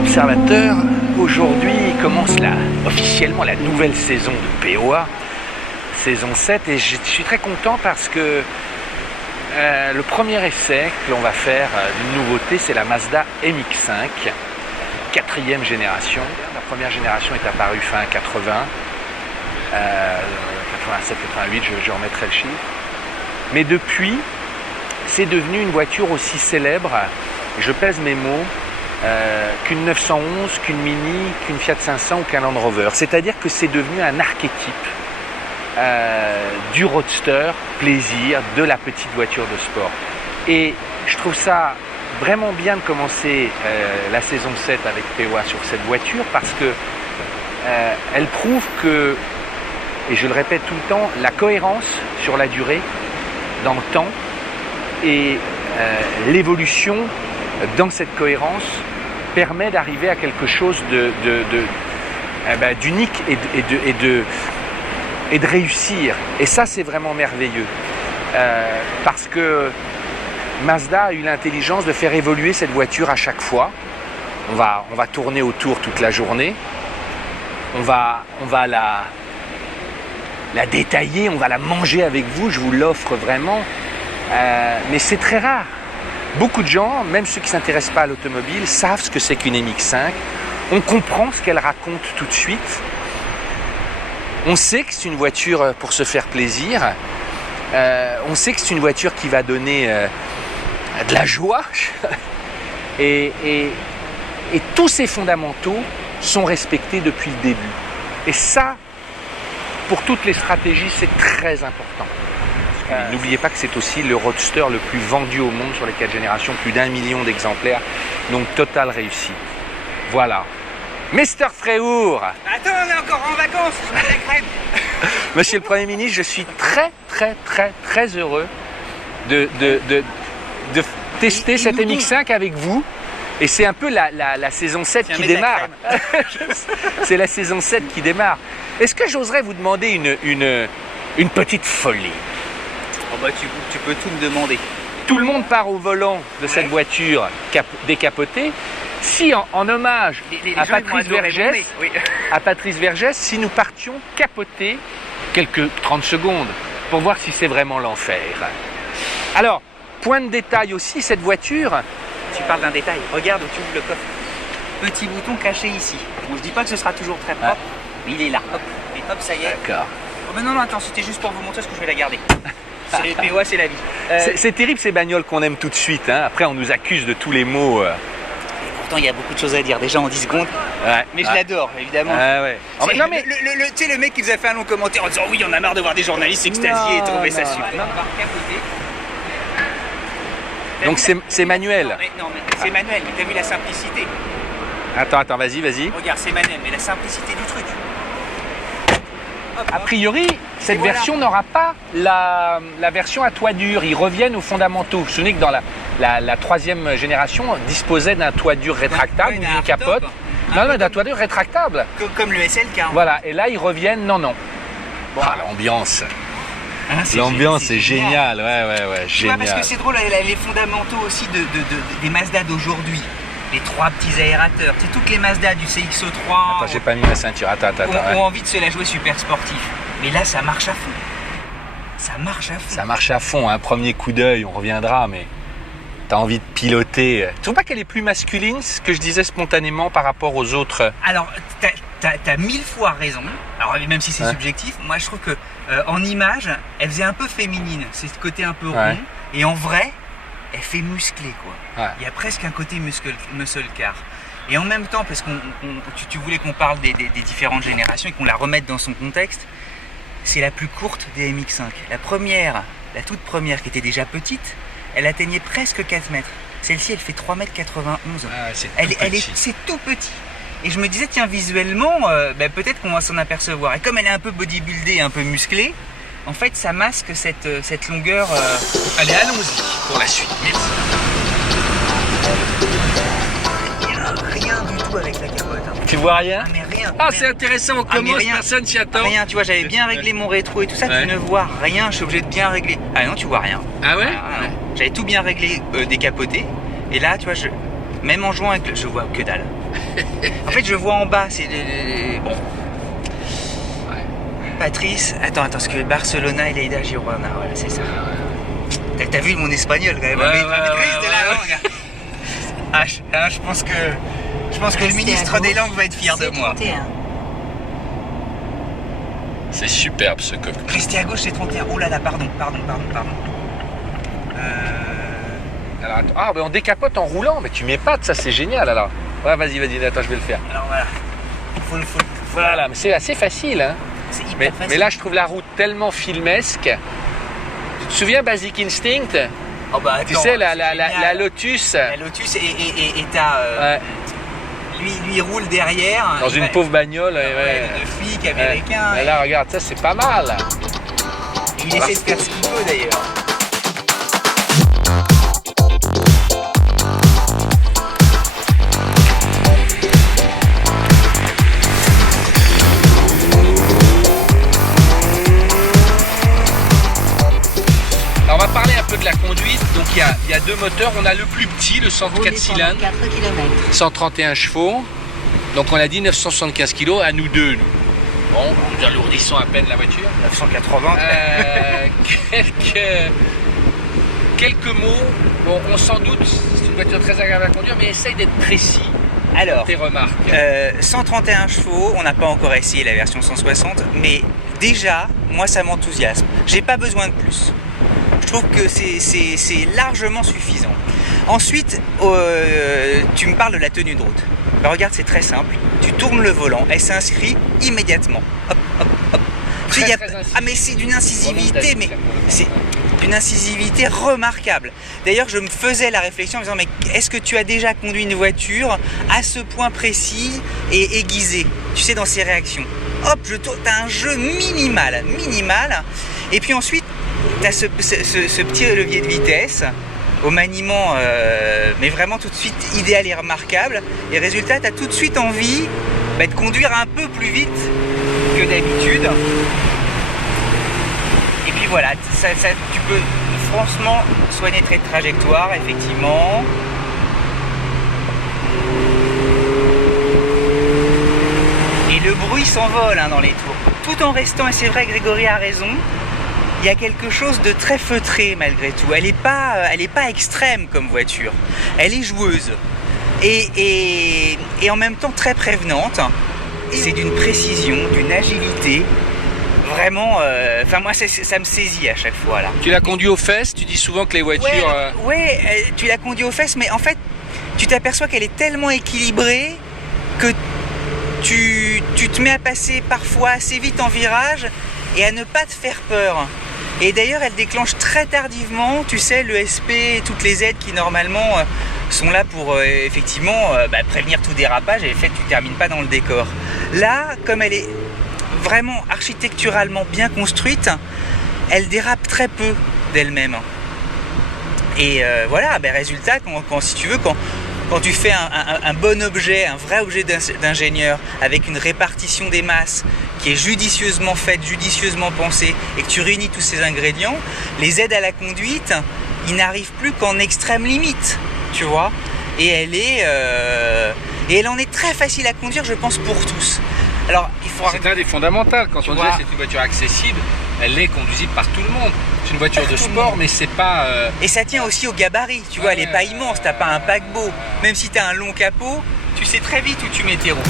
observateurs, aujourd'hui commence officiellement la nouvelle saison de POA, saison 7, et je suis très content parce que le premier essai que l'on va faire d'une nouveauté, c'est la Mazda MX-5, 4e génération. La première génération est apparue fin 80, 87-88, je remettrai le chiffre. Mais depuis, c'est devenu une voiture aussi célèbre, et je pèse mes mots, qu'une 911, qu'une Mini, qu'une Fiat 500 ou qu'un Land Rover. C'est-à-dire que c'est devenu un archétype du roadster, plaisir, de la petite voiture de sport. Et je trouve ça vraiment bien de commencer la saison 7 avec POA sur cette voiture parce que elle prouve que, et je le répète tout le temps, la cohérence sur la durée, dans le temps, et l'évolution dans cette cohérence permet d'arriver à quelque chose d'unique et de réussir. Et ça, c'est vraiment merveilleux. Parce que Mazda a eu l'intelligence de faire évoluer cette voiture à chaque fois. On va tourner autour toute la journée. On va la détailler, on va la manger avec vous, je vous l'offre vraiment. Mais c'est très rare. Beaucoup de gens, même ceux qui ne s'intéressent pas à l'automobile, savent ce que c'est qu'une MX-5. On comprend ce qu'elle raconte tout de suite. On sait que c'est une voiture pour se faire plaisir. On sait que c'est une voiture qui va donner de la joie. Et tous ces fondamentaux sont respectés depuis le début. Et ça, pour toutes les stratégies, c'est très important. N'oubliez pas que c'est aussi le roadster le plus vendu au monde sur les 4 générations, plus d'1 million d'exemplaires, donc total réussi. Voilà. Mister Fréhour. Attends, on est encore en vacances, je mets la crème. Monsieur le Premier ministre, je suis très heureux de tester cette MX-5 avec vous. Et c'est un peu la saison 7 qui démarre. C'est la saison 7 qui démarre. Est-ce que j'oserais vous demander une petite folie? Oh bah tu peux tout me demander. Tout le monde part au volant de cette voiture décapotée. Si en hommage à Patrice Vergès, si nous partions capoter quelques 30 secondes pour voir si c'est vraiment l'enfer. Alors, point de détail aussi, cette voiture... Tu parles d'un détail, regarde où tu ouvres le coffre. Petit bouton caché ici. Bon, je dis pas que ce sera toujours très propre, mais il est là. Hop, et hop, ça y est. D'accord. Oh, mais non, attends, c'était juste pour vous montrer ce que je vais la garder. C'est POA, c'est la vie. C'est terrible ces bagnoles qu'on aime tout de suite. Hein. Après, on nous accuse de tous les mots. Et pourtant, il y a beaucoup de choses à dire, déjà en 10 secondes. Ouais. Mais je l'adore, évidemment. Ouais. Non, mais tu sais, le mec qui nous a fait un long commentaire en disant oui, on a marre de voir des journalistes s'extasier et trouver ça super. Donc c'est manuel. Non, mais c'est manuel, mais t'as vu la simplicité. Attends, vas-y. Regarde, c'est manuel, mais la simplicité du truc. A priori, cette version n'aura pas la version à toit dur. Ils reviennent aux fondamentaux. Vous vous souvenez que dans la 3e génération, on disposait d'un toit dur rétractable ou d'une capote. Non, d'un toit dur rétractable. Comme le SL40. Voilà, et là, ils reviennent, non. Bon. Ah, l'ambiance. L'ambiance est géniale, ouais, génial. Parce que c'est drôle, les fondamentaux aussi des Mazda d'aujourd'hui. Les 3 petits aérateurs, c'est toutes les Mazda du CX-3. Attends, j'ai pas mis ma ceinture, attends. Ont envie de se la jouer super sportif. Mais là, ça marche à fond. Ça marche à fond, hein. Premier coup d'œil, on reviendra, mais t'as envie de piloter. Tu trouves pas qu'elle est plus masculine, ce que je disais spontanément par rapport aux autres? Alors, t'as 1000 fois raison. Alors, même si c'est subjectif, moi je trouve que en image, elle faisait un peu féminine. C'est ce côté un peu rond. Et en vrai, elle fait musclé, quoi. Ouais. Il y a presque un côté muscle car. Et en même temps, parce que tu voulais qu'on parle des différentes générations et qu'on la remette dans son contexte, c'est la plus courte des MX-5. La toute première qui était déjà petite, elle atteignait presque 4 mètres. Celle-ci, elle fait 3,91 m. C'est tout petit. Et je me disais, tiens, visuellement, peut-être qu'on va s'en apercevoir. Et comme elle est un peu bodybuildée, un peu musclée, en fait, ça masque cette longueur. Allez, allons-y pour la suite. Merci. Rien du tout avec la capote. Tu vois rien? Mais rien. Ah, c'est intéressant, on commence, personne s'y attend. Rien, tu vois, j'avais bien réglé mon rétro et tout ça, tu ne vois rien, je suis obligé de bien régler. Ah non, tu vois rien. Ah ouais? J'avais tout bien réglé, décapoté, et là, tu vois, même en jouant avec je vois que dalle. En fait, je vois en bas, c'est bon. Ouais. Patrice, attends, parce que Barcelona et Lleida Girona, voilà, c'est ça. T'as vu mon espagnol quand même, ouais, maîtrise de la langue. Je pense que le ministre des Langues va être fier de moi. C'est superbe ce coq. Restez à gauche, c'est 31. Oh là là, pardon. Alors, attends. On décapote en roulant, mais tu m'épates, ça c'est génial alors. Ouais, vas-y, attends, je vais le faire. Alors voilà. Voilà, mais c'est assez facile. Hein. C'est hyper facile. Mais là, je trouve la route tellement filmesque. Tu te souviens Basic Instinct? Oh bah, attends, tu sais, la Lotus. La Lotus et t'as... Lui, il roule derrière. Dans une pauvre bagnole. De flic américain. Mais là, regarde, ça, c'est pas mal. Et il essaie de faire ce qu'il peut, d'ailleurs. Alors, on va parler un peu de la conduite. Donc, il y a deux moteurs. On a le plus petit, le 104 cylindres. 131 chevaux. Donc on a dit 975 kg à nous deux. Bon, nous alourdissons à peine la voiture. 980. Quelques mots. Bon, on s'en doute, c'est une voiture très agréable à conduire, mais essaye d'être précis. Alors, tes remarques. 131 chevaux, on n'a pas encore essayé la version 160, mais déjà, moi ça m'enthousiasme. J'ai pas besoin de plus. Je trouve que c'est largement suffisant. Ensuite, tu me parles de la tenue de route. Ben regarde, c'est très simple. Tu tournes le volant, elle s'inscrit immédiatement. Hop, hop, hop. Mais c'est d'une incisivité, c'est d'une incisivité remarquable. D'ailleurs, je me faisais la réflexion en me disant, mais est-ce que tu as déjà conduit une voiture à ce point précis et aiguisé? Tu sais, dans ses réactions. Hop, t'as un jeu minimal. Et puis ensuite, t'as ce petit levier de vitesse au maniement, mais vraiment tout de suite idéal et remarquable. Et résultat, tu as tout de suite envie de conduire un peu plus vite que d'habitude. Et puis voilà, tu peux franchement soigner tes trajectoires, effectivement. Et le bruit s'envole dans les tours. Tout en restant, et c'est vrai, Grégory a raison, il y a quelque chose de très feutré malgré tout. Elle n'est pas extrême comme voiture. Elle est joueuse. Et en même temps très prévenante. C'est d'une précision, d'une agilité. Vraiment, moi ça me saisit à chaque fois là. Tu l'as conduit aux fesses, tu dis souvent que les voitures... Ouais, tu l'as conduit aux fesses, mais en fait, tu t'aperçois qu'elle est tellement équilibrée que tu te mets à passer parfois assez vite en virage et à ne pas te faire peur. Et d'ailleurs, elle déclenche très tardivement, tu sais, l'ESP et toutes les aides qui normalement sont là pour effectivement prévenir tout dérapage et le fait que tu ne termines pas dans le décor. Là, comme elle est vraiment architecturalement bien construite, elle dérape très peu d'elle-même. Et voilà, résultat, si tu veux, quand tu fais un bon objet, un vrai objet d'ingénieur, avec une répartition des masses qui est judicieusement faite, judicieusement pensée, et que tu réunis tous ces ingrédients, les aides à la conduite, ils n'arrivent plus qu'en extrême limite, tu vois. Et elle en est très facile à conduire, je pense, pour tous. Alors, c'est un des fondamentaux. Quand on dit que c'est une voiture accessible, elle est conduisible par tout le monde. C'est une voiture de sport, mais c'est pas... Et ça tient aussi au gabarit, tu vois, elle n'est pas immense, t'as pas un paquebot. Même si t'as un long capot, tu sais très vite où tu mets tes roues.